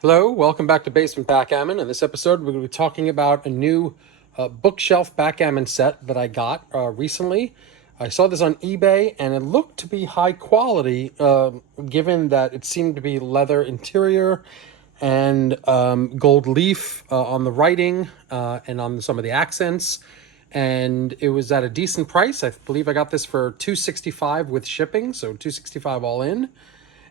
Hello, welcome back to Basement Backgammon. In this episode, we're going to be talking about a new bookshelf backgammon set that I got recently. I saw this on eBay and it looked to be high quality, given that it seemed to be leather interior and gold leaf on the writing and on some of the accents. And it was at a decent price. I believe I got this for $265 with shipping, so $265 all in.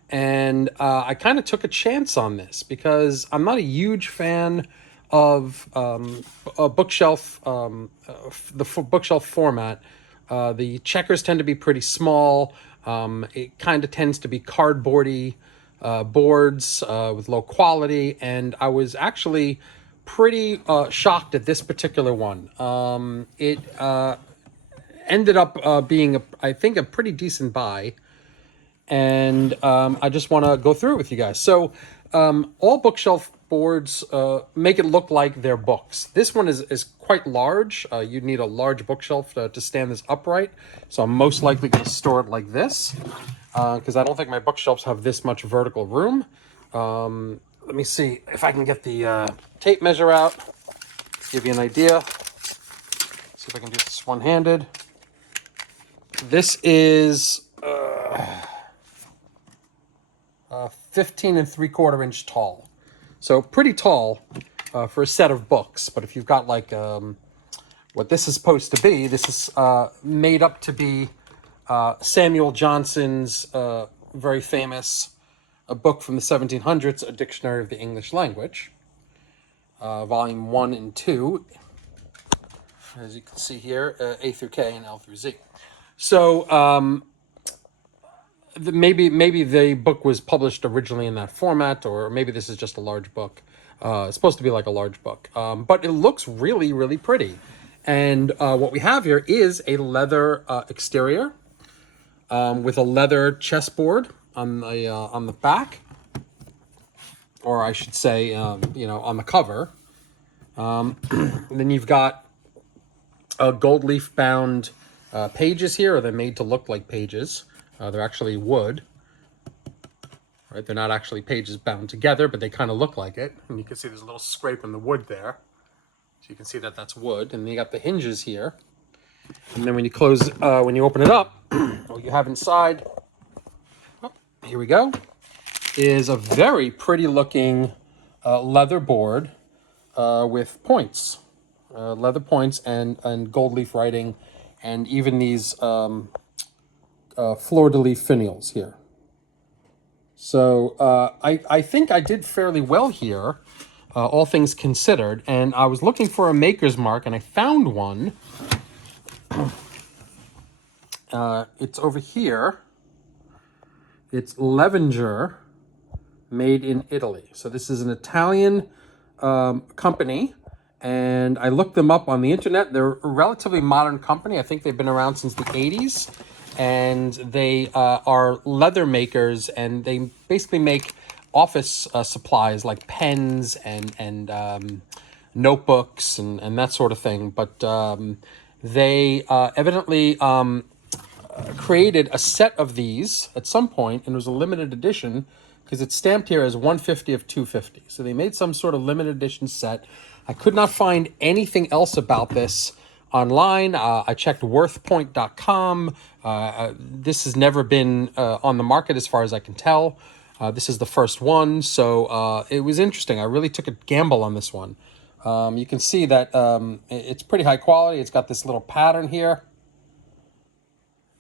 And I kind of took a chance on this because I'm not a huge fan of a bookshelf, bookshelf format. The checkers tend to be pretty small. It kind of tends to be cardboardy boards with low quality, and I was actually pretty shocked at this particular one. It ended up being, I think, a pretty decent buy, and I just want to go through it with you guys. So all bookshelf boards make it look like they're books. This one is quite large. You'd need a large bookshelf to stand this upright. So I'm most likely going to store it like this because I don't think my bookshelves have this much vertical room. Let me see if I can get the tape measure out, give you an idea. See if I can do this one-handed. This is 15 and 3/4 inch tall. So pretty tall for a set of books. But if you've got like what this is supposed to be, this is made up to be Samuel Johnson's very famous a book from the 1700s, A Dictionary of the English Language, volume 1 and 2, as you can see here, A through K and L through Z. So maybe the book was published originally in that format, or maybe this is just a large book. It's supposed to be like a large book, but it looks really, really pretty. And what we have here is a leather exterior with a leather chessboard on the back, or I should say, on the cover. Then you've got gold leaf bound pages here, or they're made to look like pages. They're actually wood, right? They're not actually pages bound together, but they kind of look like it. And you can see there's a little scrape in the wood there. So you can see that that's wood. And then you got the hinges here. And then when you when you open it up, what you have inside, here we go, is a very pretty looking leather board with points, leather points and gold leaf writing, and even these fleur-de-lis finials here. So I think I did fairly well here, all things considered. And I was looking for a maker's mark, and I found one. It's over here. It's Levenger, made in Italy. So this is an Italian company, and I looked them up on the internet. They're a relatively modern company. I think they've been around since the 80s. And they are leather makers, and they basically make office supplies like pens and notebooks and that sort of thing. But they evidently created a set of these at some point, and it was a limited edition because it's stamped here as 150 of 250. So they made some sort of limited edition set. I could not find anything else about this online. I checked worthpoint.com. This has never been on the market as far as I can tell. This is the first one, so it was interesting. I really took a gamble on this one. You can see that it's pretty high quality. It's got this little pattern here.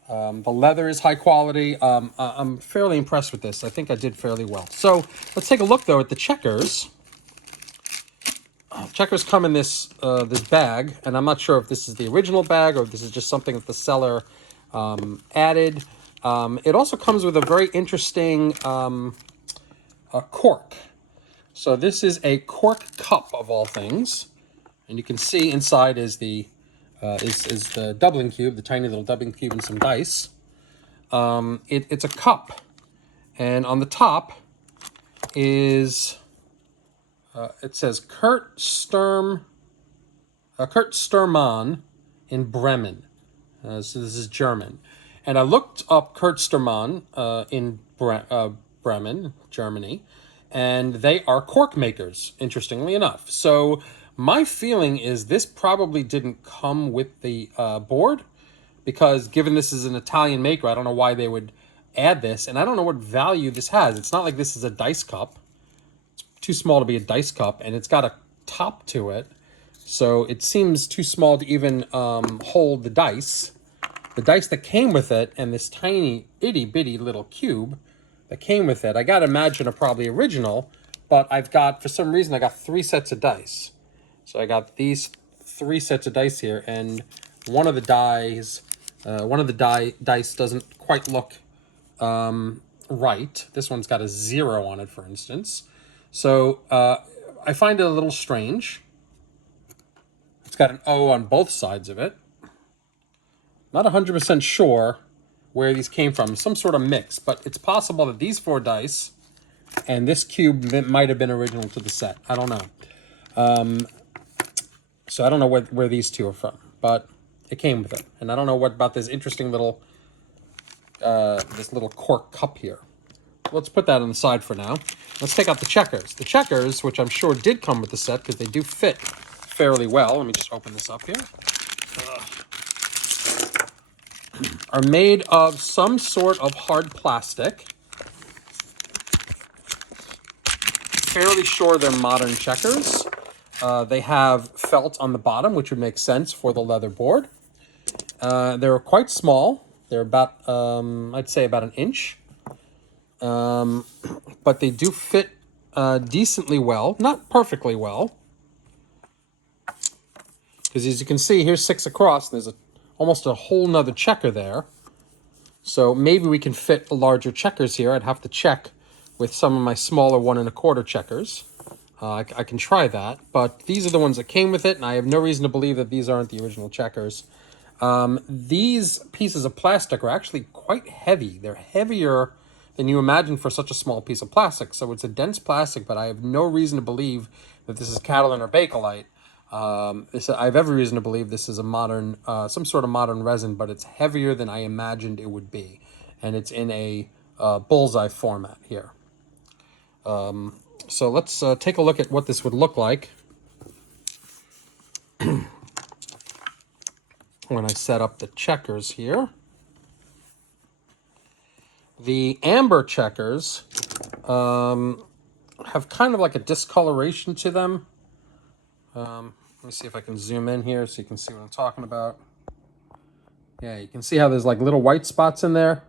The leather is high quality. I'm fairly impressed with this. I think I did fairly well. So let's take a look, though, at the checkers. Checkers come in this this bag, and I'm not sure if this is the original bag or if this is just something that the seller added. It also comes with a very interesting cork. So this is a cork cup of all things, and you can see inside is the doubling cube, the tiny little doubling cube, and some dice. It's a cup, and on the top is it says Kurt Sturmann in Bremen. So this is German. And I looked up Kurt Sturmann in Bremen, Germany, and they are cork makers, interestingly enough. So my feeling is this probably didn't come with the board, because given this is an Italian maker, I don't know why they would add this, and I don't know what value this has. It's not like this is a dice cup. It's too small to be a dice cup, and it's got a top to it, so it seems too small to even hold the dice. The dice that came with it, and this tiny itty-bitty little cube that came with it, I gotta imagine are probably original, but I've got, for some reason, I got 3 sets of dice. So I got these 3 sets of dice here, and one of the dice doesn't quite look right. This one's got a 0 on it, for instance. So I find it a little strange. It's got an O on both sides of it. Not 100% sure where these came from. Some sort of mix, but it's possible that these 4 dice and this cube might have been original to the set. I don't know. So I don't know where these 2 are from, but it came with it. And I don't know what about this interesting little cork cup here. Let's put that on the side for now. Let's take out the checkers. The checkers, which I'm sure did come with the set because they do fit fairly well. Let me just open this up here. Are made of some sort of hard plastic. Fairly sure they're modern checkers. They have felt on the bottom, which would make sense for the leather board. They're quite small. They're about, I'd say about an inch. But they do fit decently well, not perfectly well. Because as you can see, here's 6 across, and there's almost a whole nother checker there. So maybe we can fit larger checkers here. I'd have to check with some of my smaller 1 1/4 checkers. I can try that, but these are the ones that came with it, and I have no reason to believe that these aren't the original checkers. These pieces of plastic are actually quite heavy. They're heavier than you imagine for such a small piece of plastic. So it's a dense plastic, but I have no reason to believe that this is Catalin or Bakelite. I have every reason to believe this is a modern, some sort of modern resin, but it's heavier than I imagined it would be. And it's in a bullseye format here. So let's take a look at what this would look like when I set up the checkers here. The amber checkers have kind of like a discoloration to them. Let me see if I can zoom in here so you can see what I'm talking about. Yeah, you can see how there's like little white spots in there.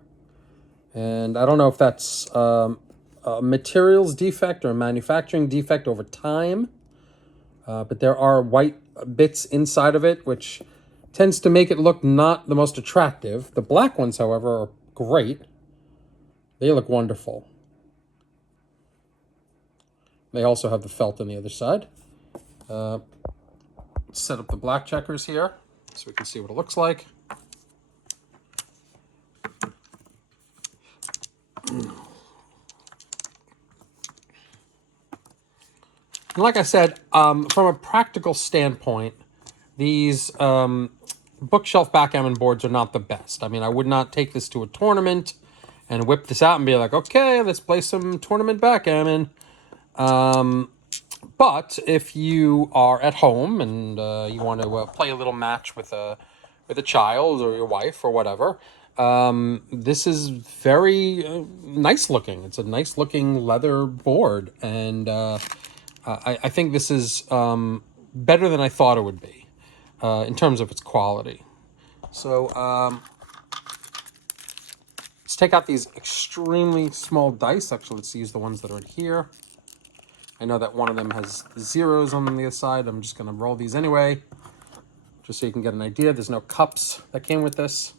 And I don't know if that's a materials defect or a manufacturing defect over time. But there are white bits inside of it, which tends to make it look not the most attractive. The black ones, however, are great. They look wonderful. They also have the felt on the other side. Set up the black checkers here so we can see what it looks like. And like I said, from a practical standpoint, these bookshelf backgammon boards are not the best. I mean, I would not take this to a tournament and whip this out and be like, okay, let's play some tournament backgammon. But if you are at home and you want to play a little match with a child or your wife or whatever, this is very nice looking. It's a nice looking leather board, and I think this is better than I thought it would be in terms of its quality. So let's take out these extremely small dice. Actually, let's use the ones that are in here. I know that one of them has zeros on the other side. I'm just going to roll these anyway, just so you can get an idea. There's no cups that came with this.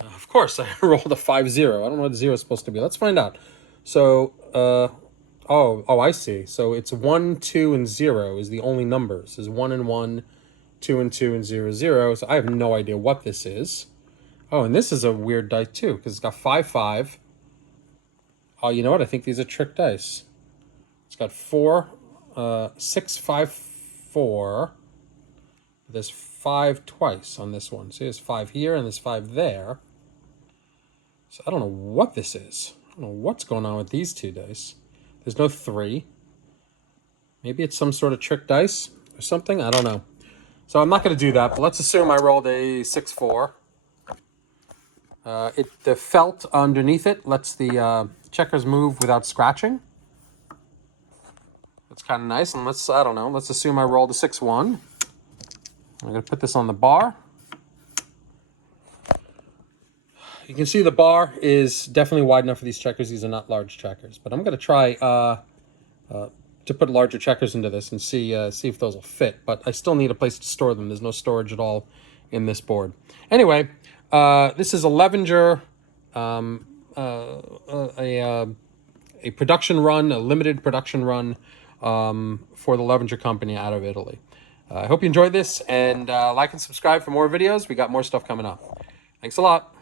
Of course, I rolled a 5-0. I don't know what the 0 is supposed to be. Let's find out. So, oh, I see. So it's 1, 2, and 0 is the only numbers. Is 1 and 1, 2 and 2, and 0, 0. So I have no idea what this is. Oh, and this is a weird dice too, because it's got 5, 5. Oh, you know what? I think these are trick dice. It's got 4, 6, 5, 4. There's 5 twice on this one. See, there's 5 here and there's 5 there. So I don't know what this is. don't know what's going on with these two dice. There's no 3. Maybe it's some sort of trick dice or something. I don't know. So I'm not going to do that, but let's assume I rolled a 6-4. The felt underneath it lets the checkers move without scratching. That's kind of nice. And I don't know, let's assume I rolled a 6-1. I'm going to put this on the bar. You can see the bar is definitely wide enough for these checkers. These are not large checkers. But I'm going to try to put larger checkers into this and see if those will fit. But I still need a place to store them. There's no storage at all in this board. Anyway, this is a Levenger, a production run, a limited production run for the Levenger company out of Italy. I hope you enjoyed this, and like and subscribe for more videos. We got more stuff coming up. Thanks a lot.